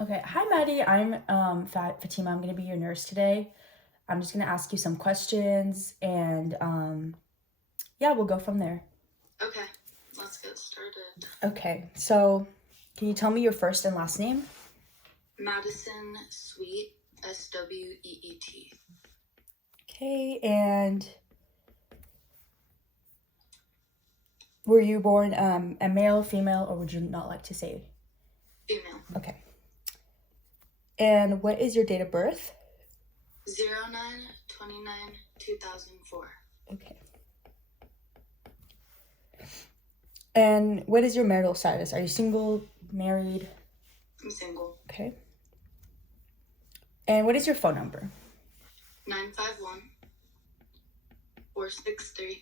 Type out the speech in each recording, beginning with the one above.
Okay. Hi, Maddie. I'm Fatima. I'm going to be your nurse today. I'm just going to ask you some questions and yeah, we'll go from there. Okay, let's get started. Okay. So, can you tell me your first and last name? Madison Sweet, Sweet. Okay. And were you born a male, female, or would you not like to say? Female. Okay. And what is your date of birth? 09/29/2004. Okay. And what is your marital status? Are you single, married? I'm single. Okay. And what is your phone number? 951-463-8949.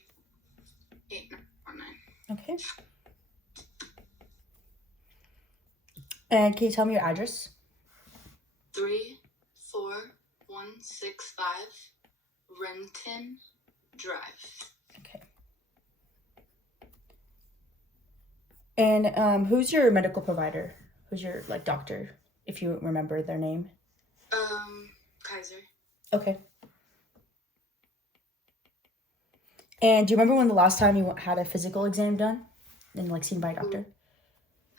Okay. And can you tell me your address? 34165 Renton Drive. Okay. And who's your medical provider? Who's your doctor, if you remember their name? Kaiser. Okay. And do you remember when the last time you had a physical exam done and seen by a doctor?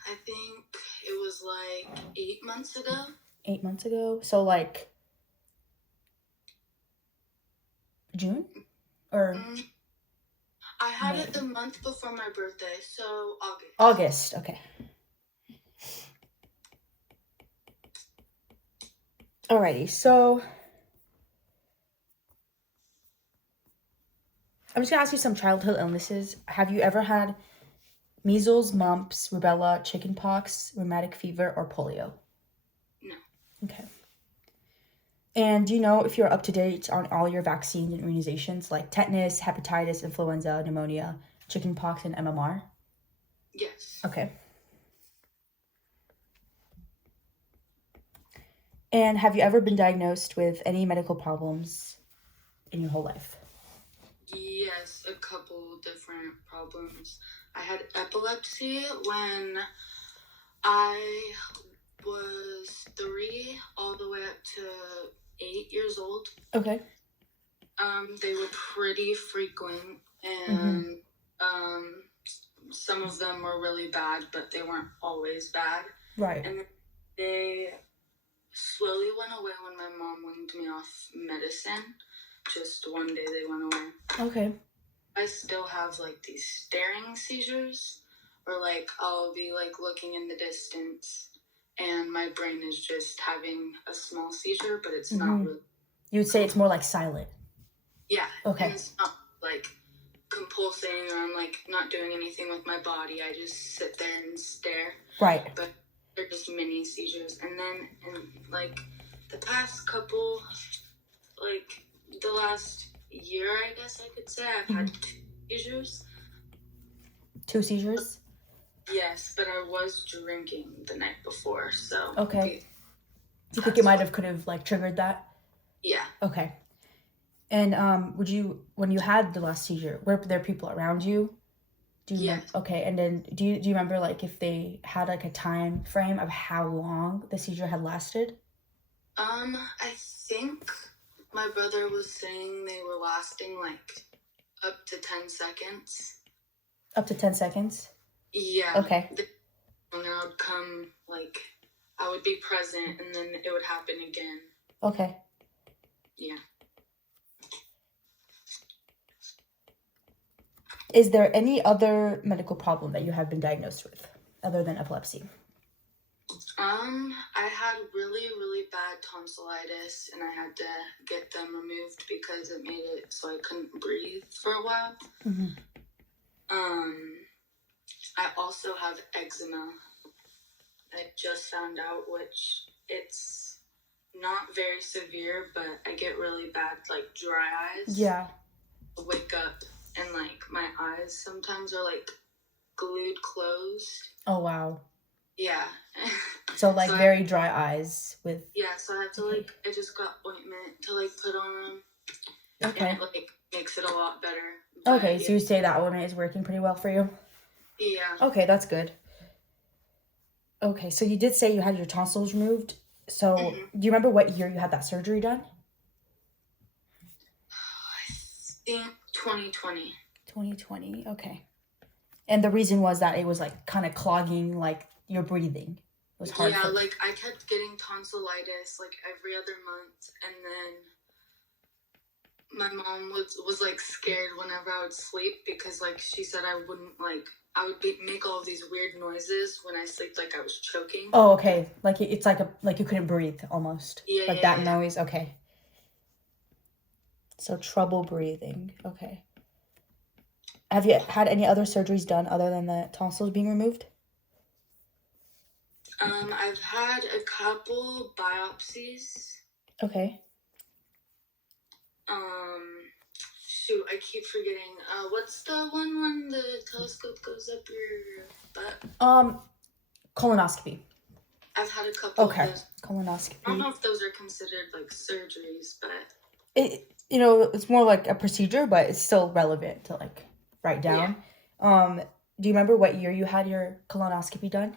I think it was 8 months ago. 8 months ago. So June or I had it the month before my birthday, so August. August. Okay. Alrighty. So I'm just gonna ask you some childhood illnesses. Have you ever had measles, mumps, rubella, chickenpox, rheumatic fever, or polio? No. Okay. And do you know if you're up to date on all your vaccines and immunizations like tetanus, hepatitis, influenza, pneumonia, chickenpox, and MMR? Yes. Okay. And have you ever been diagnosed with any medical problems in your whole life? Yes, a couple different problems. I had epilepsy when I was 3 all the way up to 8 years old. Okay. They were pretty frequent, and some of them were really bad, but they weren't always bad. Right. And they slowly went away when my mom weaned me off medicine. Just one day they went away. Okay. I still have these staring seizures, or I'll be looking in the distance and my brain is just having a small seizure, but it's not really. You would say it's more silent. Yeah. Okay. And it's not compulsing, or I'm not doing anything with my body. I just sit there and stare. Right. But they're just mini seizures. And then in the past couple, the last year, I guess I could say, I've had 2 seizures. 2 seizures? Yes, but I was drinking the night before, so. Okay. Do you think it could have triggered that? Yeah. Okay. And when you had the last seizure, were there people around you? Yes. Okay, and then do you remember if they had a time frame of how long the seizure had lasted? I think my brother was saying they were lasting up to 10 seconds. Up to 10 seconds? Yeah. Okay. And I would come, I would be present, and then it would happen again. Okay. Yeah. Is there any other medical problem that you have been diagnosed with other than epilepsy? I had really, really bad tonsillitis, and I had to get them removed because it made it so I couldn't breathe for a while. I also have eczema. I just found out, which it's not very severe, but I get really bad, dry eyes. Yeah. I wake up and, my eyes sometimes are, glued closed. Oh, wow. Yeah. So, very dry eyes with... Yeah, so I have to, I just got ointment to, put on them. Okay. And it, makes it a lot better. Okay, so you say that ointment is working pretty well for you? Yeah. Okay, that's good. Okay, so you did say you had your tonsils removed. So Mm-hmm. do you remember what year you had that surgery done? I think 2020. 2020. Okay. And the reason was that it was like kind of clogging like your breathing. It was hard Yeah, for. like I kept getting tonsillitis like every other month, and then my mom was like scared whenever I would sleep because like she said I wouldn't like I would make all of these weird noises when I sleep, like I was choking. Oh, okay. Like it's like you couldn't breathe almost. Yeah, Like that noise. Okay. So trouble breathing. Okay. Have you had any other surgeries done other than the tonsils being removed? I've had a couple biopsies. Okay. Shoot, I keep forgetting. What's the one when the telescope goes up your butt? Colonoscopy. I've had a couple of Okay. those. I don't Colonoscopy. know if those are considered like surgeries, but It's more like a procedure, but it's still relevant to like write down. Do you remember what year you had your colonoscopy done?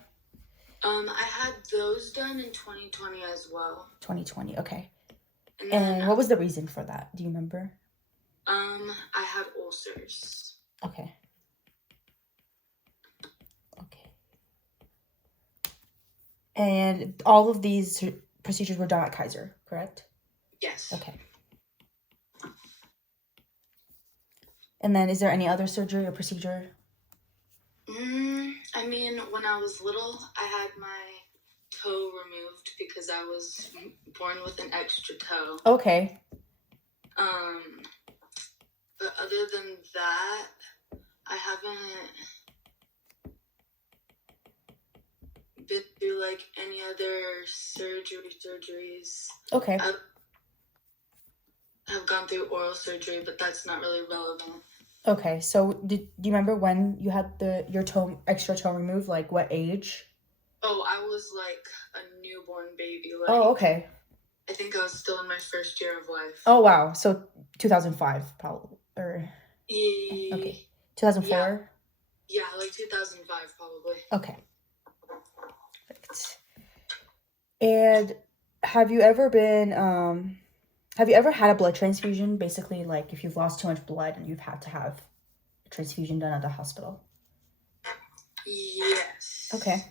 I had those done in 2020 as well. 2020. Okay. And then And what was the reason for that? Do you remember? I had ulcers. Okay. Okay. And all of these procedures were done at Kaiser, correct? Yes. Okay. And then is there any other surgery or procedure? I mean, when I was little, I had my toe removed because I was born with an extra toe. Okay. But other than that, I haven't been through like any other surgeries. Okay. I have gone through oral surgery, but that's not really relevant. Okay. So do you remember when you had your extra toe removed? Like what age? Oh, I was like a newborn baby. Like, Oh, okay. I think I was still in my first year of life. Oh, wow. So 2005 probably. Or okay. 2004? Yeah, like 2005 probably. Okay. Perfect. And have you ever had a blood transfusion? Basically, like if you've lost too much blood and you've had to have a transfusion done at the hospital. Yes. Okay.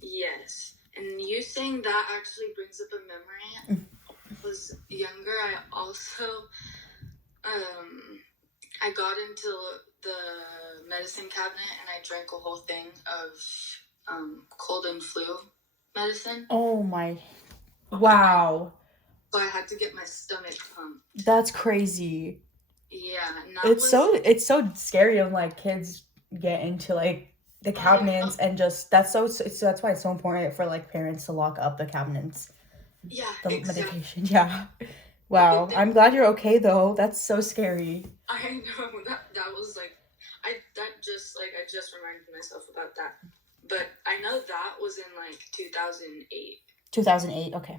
Yes. And you saying that actually brings up a memory. When I was younger, I also I got into the medicine cabinet and I drank a whole thing of cold and flu medicine. Oh my. Wow. So I had to get my stomach pumped. That's crazy. Yeah, and It's so scary when like kids get into like the cabinets and just that's why it's so important for like parents to lock up the cabinets. Yeah, The exactly. medication. Yeah. Wow. I'm glad you're okay though. That's so scary. I know that was like I just reminded myself about that. But I know that was in like 2008. 2008. Okay.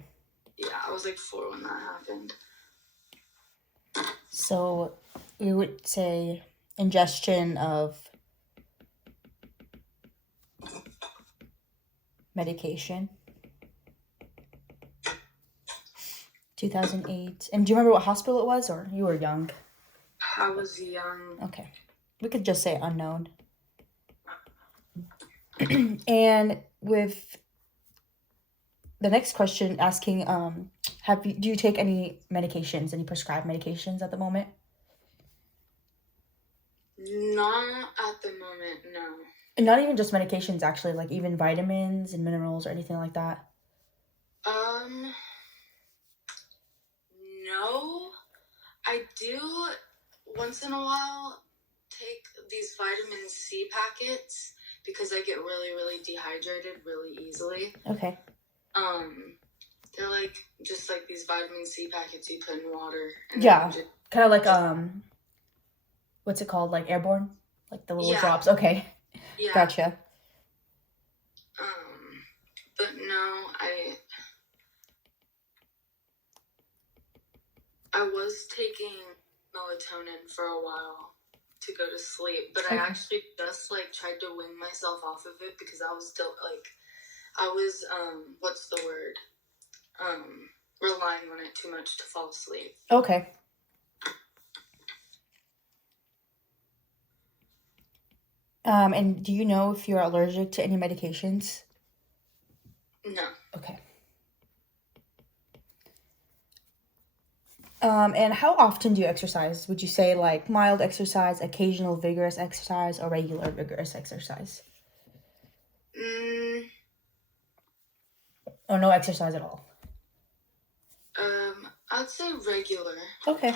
Yeah, I was like 4 when that happened. So you would say ingestion of medication. 2008. And do you remember what hospital it was, or you were young? I was young. Okay. We could just say unknown. And with the next question asking, do you take any medications, any prescribed medications at the moment? Not at the moment, no. And not even just medications, actually, like even vitamins and minerals or anything like that? No. I do once in a while take these vitamin C packets because I get really, really dehydrated really easily. Okay. They're like just like these vitamin C packets you put in water. And yeah, kind of like what's it called? Like airborne, like the little drops. Okay. Yeah. Gotcha. But no, I was taking melatonin for a while. to go to sleep, but I actually just like tried to wing myself off of it because I was still like I was what's the word? Relying on it too much to fall asleep. Okay. And do you know if you're allergic to any medications? No. Okay. And how often do you exercise? Would you say like mild exercise, occasional vigorous exercise, or regular vigorous exercise? Or no exercise at all? I'd say regular. Okay.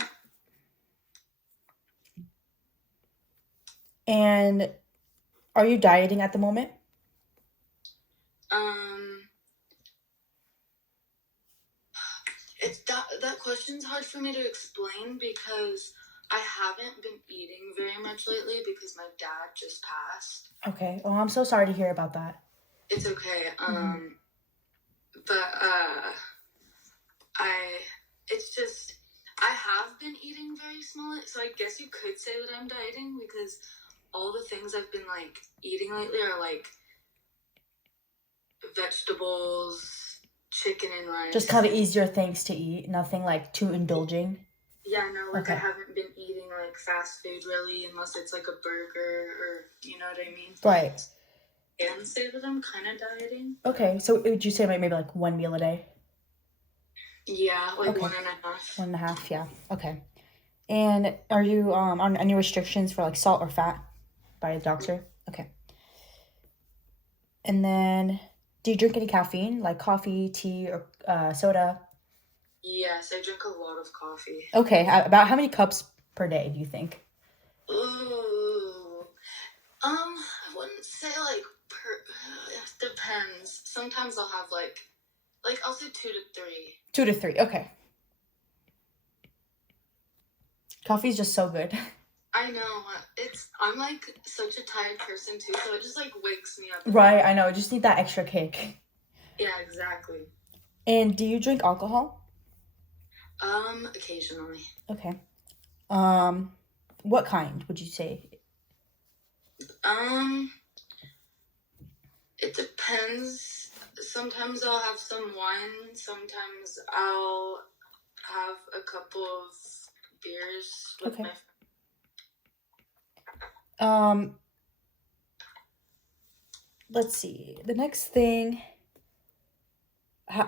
And are you dieting at the moment? It's that question's hard for me to explain because I haven't been eating very much lately because my dad just passed. Okay. Oh, I'm so sorry to hear about that. It's okay. But it's just I have been eating very small, so I guess you could say that I'm dieting because all the things I've been like eating lately are like vegetables, chicken and rice. Just kind of easier things to eat, nothing like too indulging. Yeah, no, like I haven't been eating like fast food really unless it's like a burger or you know what I mean? Right. And say that I'm kind of dieting. Okay, so would you say maybe like one meal a day? Yeah, like 1.5. 1.5, yeah. Okay. And are you on any restrictions for like salt or fat by a doctor? Okay. And then, do you drink any caffeine, like coffee, tea, or soda? Yes, I drink a lot of coffee. Okay, about how many cups per day do you think? Ooh, I wouldn't say like it depends. Sometimes I'll have like I'll say 2 to 3. 2 to 3, okay. Coffee's just so good. I know. I'm like such a tired person too, so it just like wakes me up. Right, I know. Just need that extra kick. Yeah, exactly. And do you drink alcohol? Occasionally. Okay. What kind would you say? It depends. Sometimes I'll have some wine. Sometimes I'll have a couple of beers with my friends. Let's see. The next thing.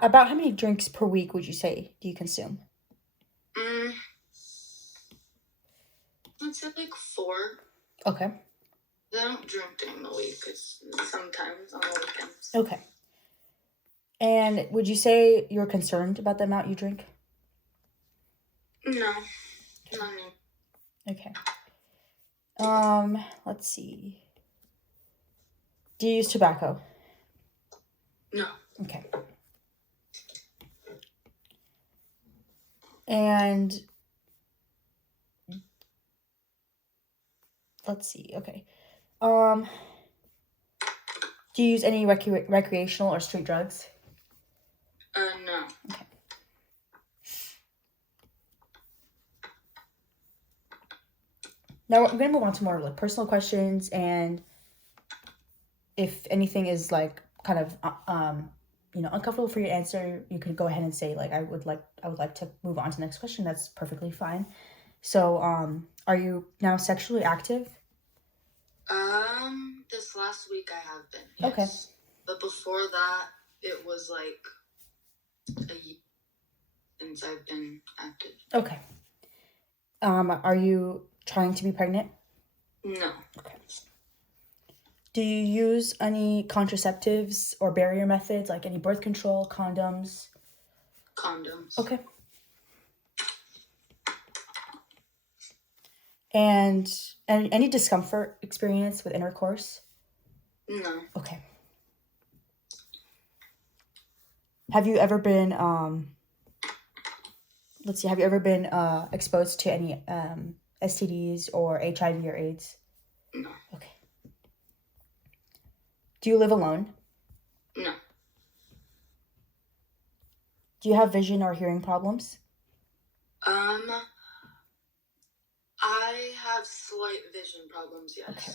About how many drinks per week would you say do you consume? I'd say like 4. Okay. I don't drink during the week. It's sometimes on the weekends. Okay. And would you say you're concerned about the amount you drink? No. Okay. Let's see. Do you use tobacco? No. Okay. And let's see. Okay. Do you use any recreational or street drugs? No. Okay. Now we're gonna move on to more like personal questions, and if anything is like kind of uncomfortable for your answer, you can go ahead and say like I would like to move on to the next question. That's perfectly fine. So are you now sexually active? This last week I have been. Yes. Okay. But before that, it was like a year since I've been active. Okay. Are you trying to be pregnant? No. Okay. Do you use any contraceptives or barrier methods, like any birth control, condoms? Condoms. Okay. And any discomfort experience with intercourse? No. Okay. Have you ever been exposed to any STDs or HIV or AIDS? No. Okay. Do you live alone? No. Do you have vision or hearing problems? I have have slight vision problems, yes. Okay.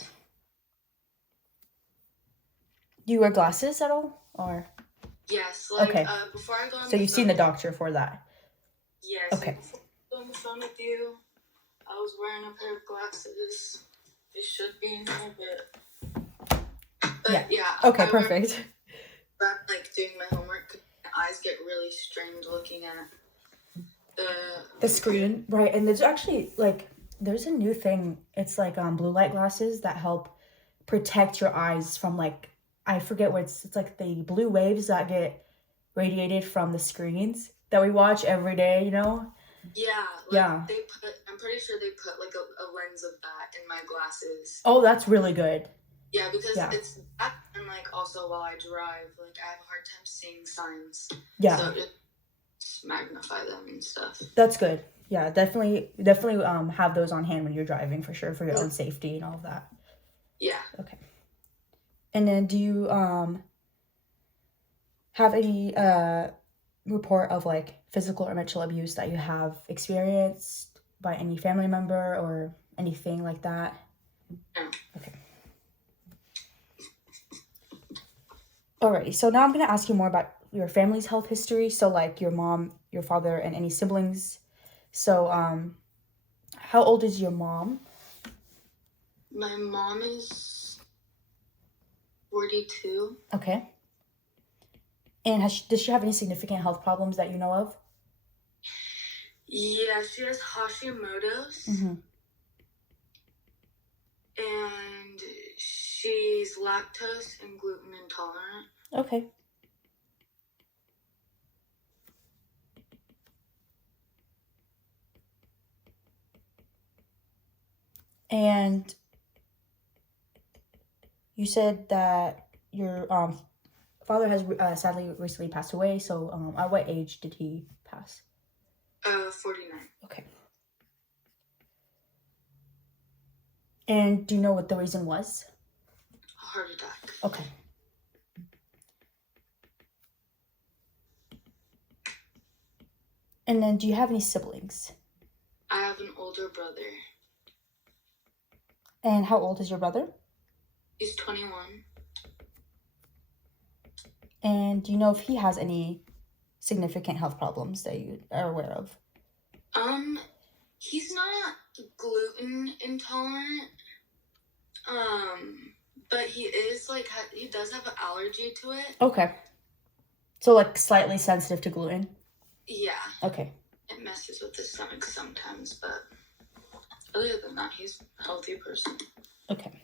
Do you wear glasses at all, or? Yes, like, Okay. before I go on So the you've phone, seen the doctor for that? yes, Okay. like, before I go on the phone with you, I was wearing a pair of glasses. It should be in here, but yeah. Okay, I perfect. wear, like, doing my homework, my eyes get really strained looking at The screen, right? And there's actually, like, there's a new thing. It's like blue light glasses that help protect your eyes from, like, I forget what it's like the blue waves that get radiated from the screens that we watch every day, you know? Yeah, like, Yeah. I'm pretty sure they put, like, a lens of that in my glasses. Oh, that's really good. Yeah, because Yeah. it's that, and, like, also while I drive, like, I have a hard time seeing signs. Yeah. So just magnify them and stuff. That's good. Yeah, definitely have those on hand when you're driving, for sure, for your own safety and all of that. Yeah. Okay. And then do you have any report of, like, physical or mental abuse that you have experienced by any family member or anything like that? No. Okay. Alrighty, so now I'm going to ask you more about your family's health history. So, like, your mom, your father, and any siblings. So, how old is your mom? My mom is 42. Okay. And does she have any significant health problems that you know of? Yeah, she has Hashimoto's. Mm-hmm. And she's lactose and gluten intolerant. Okay. And you said that your father has sadly recently passed away. So at what age did he pass? 49. Okay. And do you know what the reason was? Heart attack. Okay. And then do you have any siblings? I have an older brother. And how old is your brother? He's 21. And do you know if he has any significant health problems that you are aware of? He's not gluten intolerant. But he is, like, he does have an allergy to it. Okay. So, like, slightly sensitive to gluten? Yeah. Okay. It messes with his stomach sometimes, but other than that, he's a healthy person. Okay.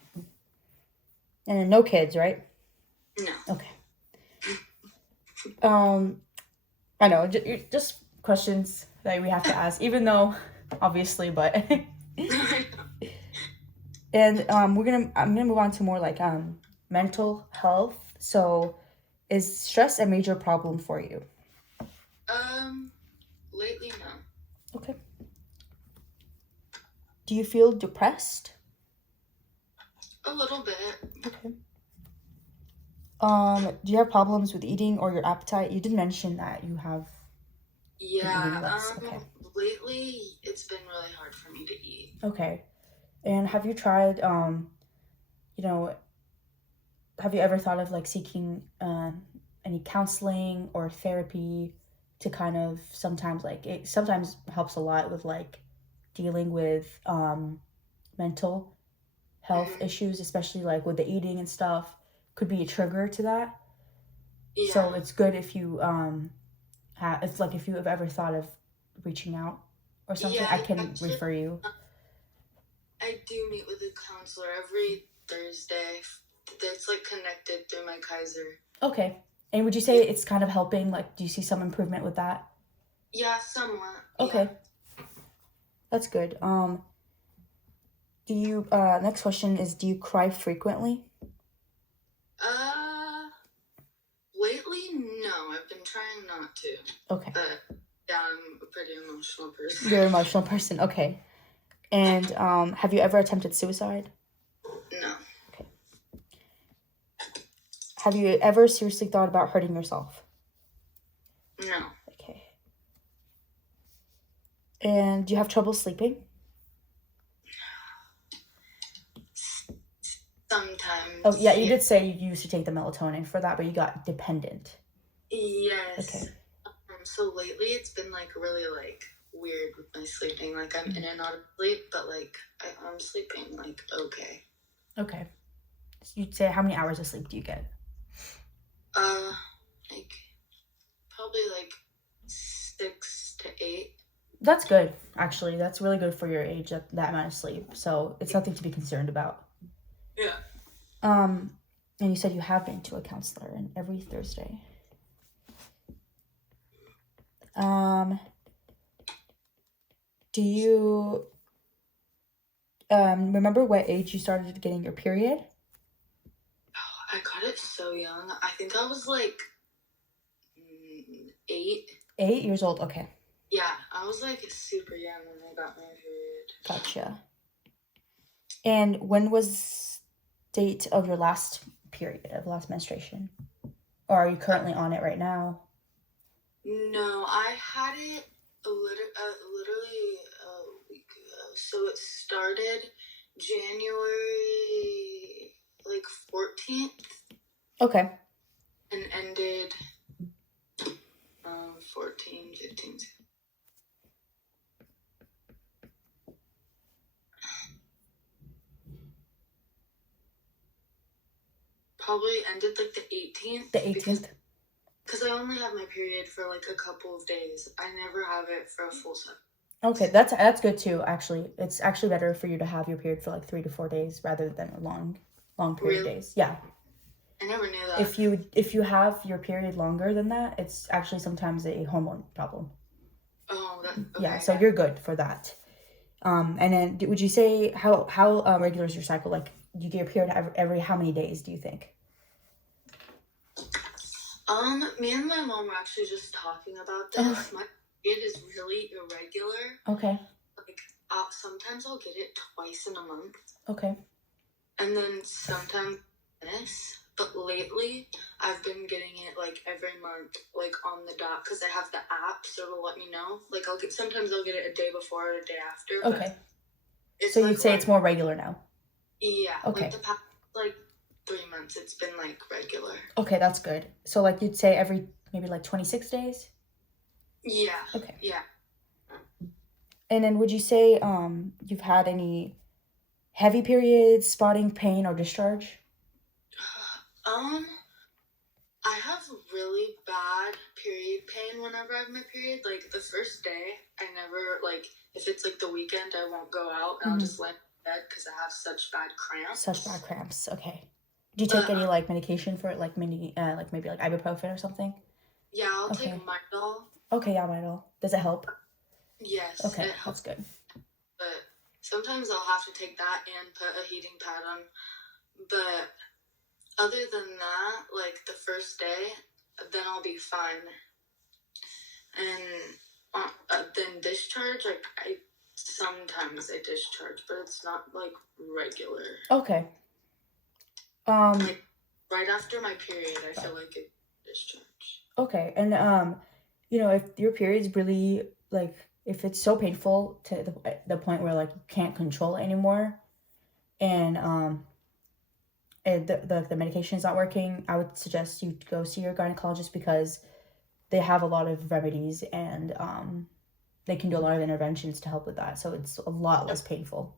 And then no kids, right? No. Okay. I know, just questions that we have to ask, even though, obviously, but. And I'm gonna move on to more like mental health. So, is stress a major problem for you? Lately, no. Okay. Do you feel depressed? A little bit. Okay. Do you have problems with eating or your appetite? You did mention that you have. Yeah. Okay. Lately, it's been really hard for me to eat. Okay. And have you tried, have you ever thought of, like, seeking any counseling or therapy to kind of sometimes, like, it sometimes helps a lot with, like, dealing with mental health issues, especially, like, with the eating and stuff, could be a trigger to that. Yeah. So it's good if you if you have ever thought of reaching out or something, I can refer you. I do meet with a counselor every Thursday. That's, like, connected through my Kaiser. Okay. And would you say it's kind of helping? Like, do you see some improvement with that? Yeah, somewhat. Okay. Yeah. That's good. Do you, next question is, do you cry frequently? Lately, no. I've been trying not to. Okay. But, yeah, I'm a pretty emotional person. You're an emotional person. Okay. And, have you ever attempted suicide? No. Okay. Have you ever seriously thought about hurting yourself? No. Okay. And do you have trouble sleeping? Sometimes. Oh, yeah, you did say you used to take the melatonin for that, but you got dependent. Yes. Okay. So lately it's been like really like weird with my sleeping. Like I'm in and out of sleep, but like I'm sleeping like okay. Okay. So you'd say how many hours of sleep do you get? Like probably like 6 to 8. That's good, actually. That's really good for your age, that amount of sleep. So it's nothing to be concerned about. Yeah. And you said you have been to a counselor and every Thursday. Do you remember what age you started getting your period? Oh, I got it so young. I think I was like 8. 8 years old. Okay. Yeah, I was like super young when I got my period. Gotcha. And when was date of your last period, of last menstruation? Or are you currently on it right now? No, I had it literally a week ago. So it started January like 14th Okay. and ended 14, 15. Probably ended like the 18th. The 18th? Because I only have my period for like a couple of days. I never have it for a full 7. Okay, that's good too, actually. It's actually better for you to have your period for like 3 to 4 days rather than a long period of days. Yeah. I never knew that. If you have your period longer than that, it's actually sometimes a hormone problem. Oh, okay. Yeah, so you're good for that. And then would you say how regular is your cycle? Like, you get your period every how many days do you think? Me and my mom were actually just talking about this. Oh. My period is really irregular. Okay. Like, sometimes I'll get it twice in a month. Okay. And then sometimes this. But lately, I've been getting it like every month, like on the dot, because I have the app, so it'll let me know. Like sometimes I'll get it a day before or a day after. Okay. It's so like you'd say it's more regular now? Yeah. Okay. Like the past like 3 months, it's been like regular. Okay, that's good. So like you'd say every maybe like 26 days? Yeah. Okay. Yeah. And then would you say you've had any heavy periods, spotting, pain, or discharge? I have really bad period pain whenever I have my period. Like the first day, I never like if it's like the weekend, I won't go out and I'll just lay in bed because I have such bad cramps. Such bad cramps. Okay. Do you take any like medication for it, like maybe like ibuprofen or something? Yeah, I'll take Midol. Okay, yeah, Midol. Does it help? Yes. Okay, that's good. But sometimes I'll have to take that and put a heating pad on. But other than that, like the first day, then I'll be fine. And then discharge, like sometimes I discharge, but it's not like regular. Okay. Like right after my period, I feel like it discharge. Okay, and if your period's really like if it's so painful to the point where like you can't control it anymore, and the medication is not working, I would suggest you go see your gynecologist because they have a lot of remedies and they can do a lot of interventions to help with that, so it's a lot less painful.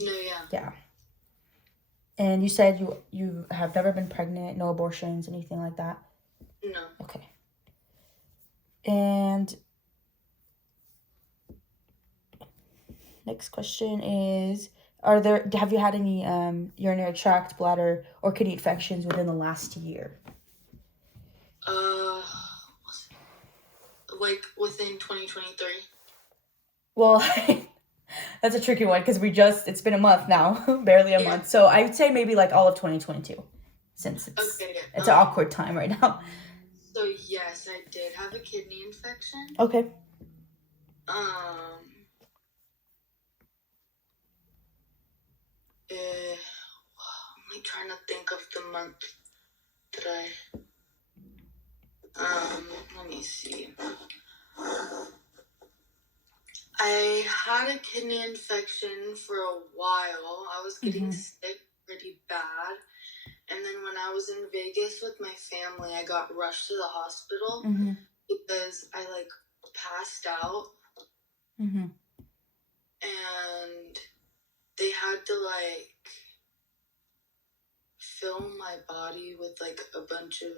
No, yeah. Yeah. And you said you have never been pregnant, no abortions, anything like that? No. Okay. And next question is, have you had any urinary tract, bladder, or kidney infections within the last year? Like within 2023? Well, that's a tricky one because it's been a month now, barely a month. So I would say maybe like all of 2022, since it's an awkward time right now. So yes, I did have a kidney infection. Okay. I'm like trying to think of the month that let me see. I had a kidney infection for a while. I was getting sick for pretty bad. And then when I was in Vegas with my family, I got rushed to the hospital because I like passed out. And they had to like fill my body with like a bunch of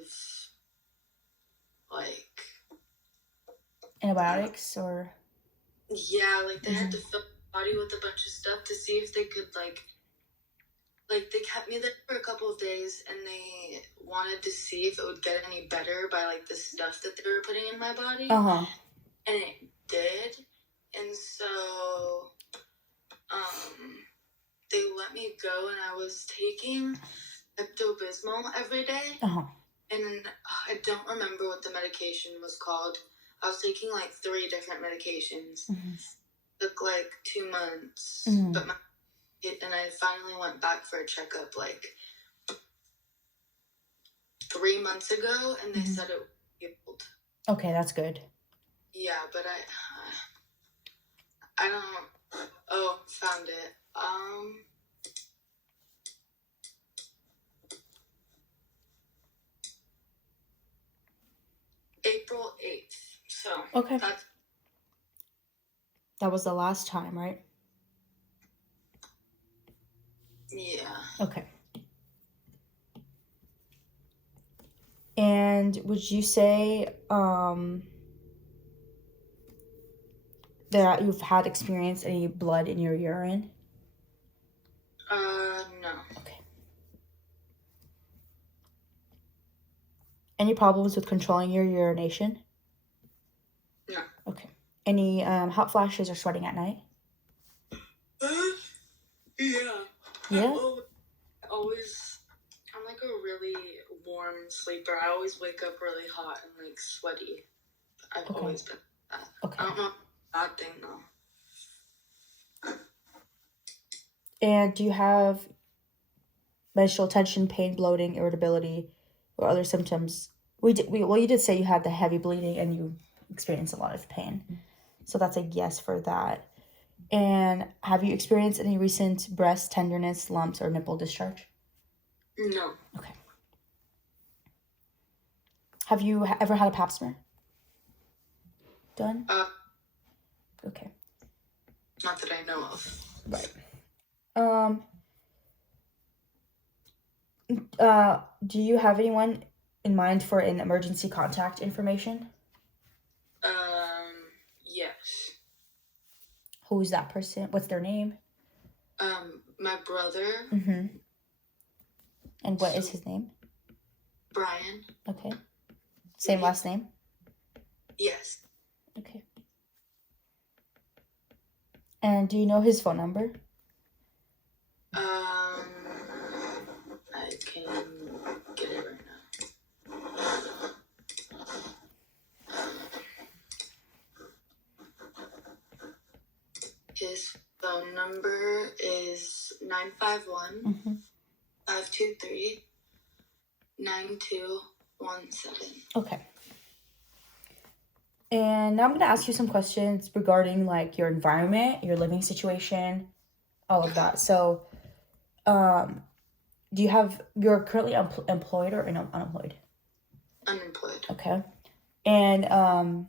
like Antibiotics or? Yeah, like they had to fill my body with a bunch of stuff to see if they could like they kept me there for a couple of days, and they wanted to see if it would get any better by like the stuff that they were putting in my body. And it did. And so they let me go, and I was taking Pepto-Bismol every day. And I don't remember what the medication was called. I was taking like 3 different medications. Took like 2 months. But and I finally went back for a checkup like 3 months ago, and they said it was healed. Okay, that's good. Yeah, but I don't. Oh, found it. April 8th. So okay, that was the last time, right? Yeah. Okay. And would you say that you've had experienced any blood in your urine? No. Okay. Any problems with controlling your urination? No. Okay. Any hot flashes or sweating at night? Yeah. Yeah? I'm like a really warm sleeper. I always wake up really hot and like sweaty. I've always been that. Okay. I don't know if it's a bad thing though. And do you have menstrual tension, pain, bloating, irritability, or other symptoms? You did say you had the heavy bleeding and you experienced a lot of pain. So that's a yes for that. And have you experienced any recent breast tenderness, lumps, or nipple discharge? No. Okay. Have you ever had a pap smear done? Okay. Not that I know of. Right. Do you have anyone in mind for an emergency contact information? Yes. Who's that person? What's their name? My brother. And what is his name? Brian. Okay. Same last name? Yes. Okay. And do you know his phone number? I can get it right now. His phone number is 951 523 9217. Okay. And now I'm going to ask you some questions regarding like your environment, your living situation, all of that. So, you're currently employed or unemployed? Unemployed. Okay. And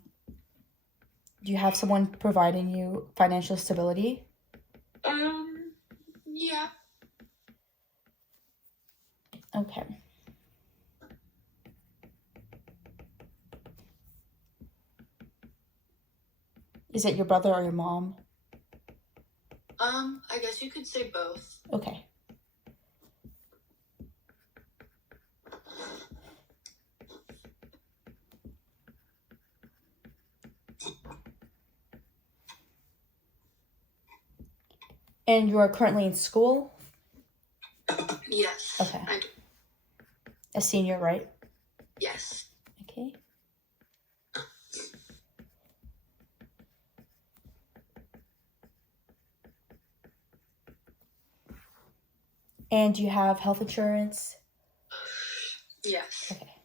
do you have someone providing you financial stability? Yeah. Okay. Is it your brother or your mom? I guess you could say both. Okay. And you are currently in school? Yes. Okay. I do. A senior, right? Yes. Okay. And do you have health insurance? Yes. Okay.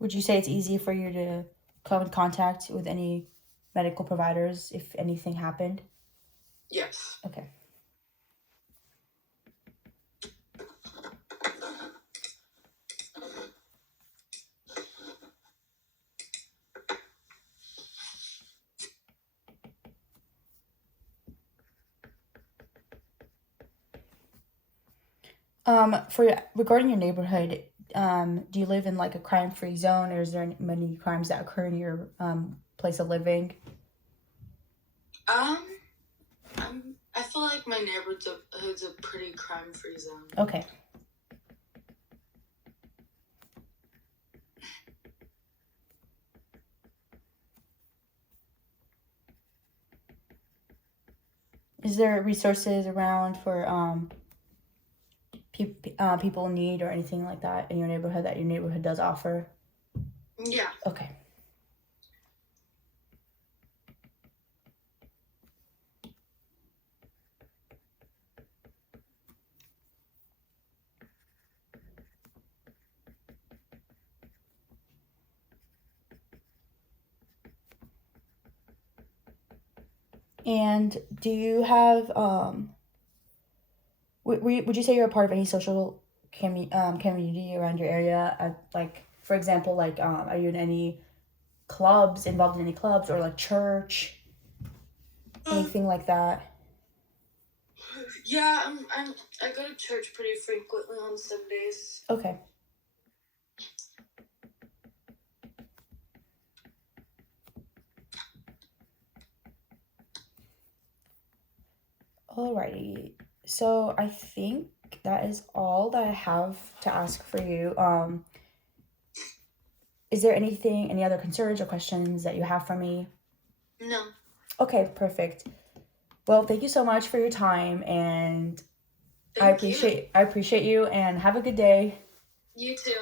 Would you say it's easy for you to come in contact with any medical providers if anything happened? Yes. Okay. Regarding your neighborhood, do you live in like a crime-free zone, or is there many crimes that occur in your place of living? Um, I feel like my neighborhood's a pretty crime-free zone. Okay. Is there resources around for people in need or anything like that in your neighborhood that your neighborhood does offer? Yeah. Okay. And do you have would you say you're a part of any social community around your area? Like, for example, like are you in any clubs, involved in any clubs, or like church, anything like that? Yeah, I go to church pretty frequently on Sundays. Okay. Alrighty. So I think that is all that I have to ask for you. Is there any other concerns or questions that you have for me? No. Okay, perfect. Well, thank you so much for your time, and Thank you. I appreciate you, and have a good day. You too.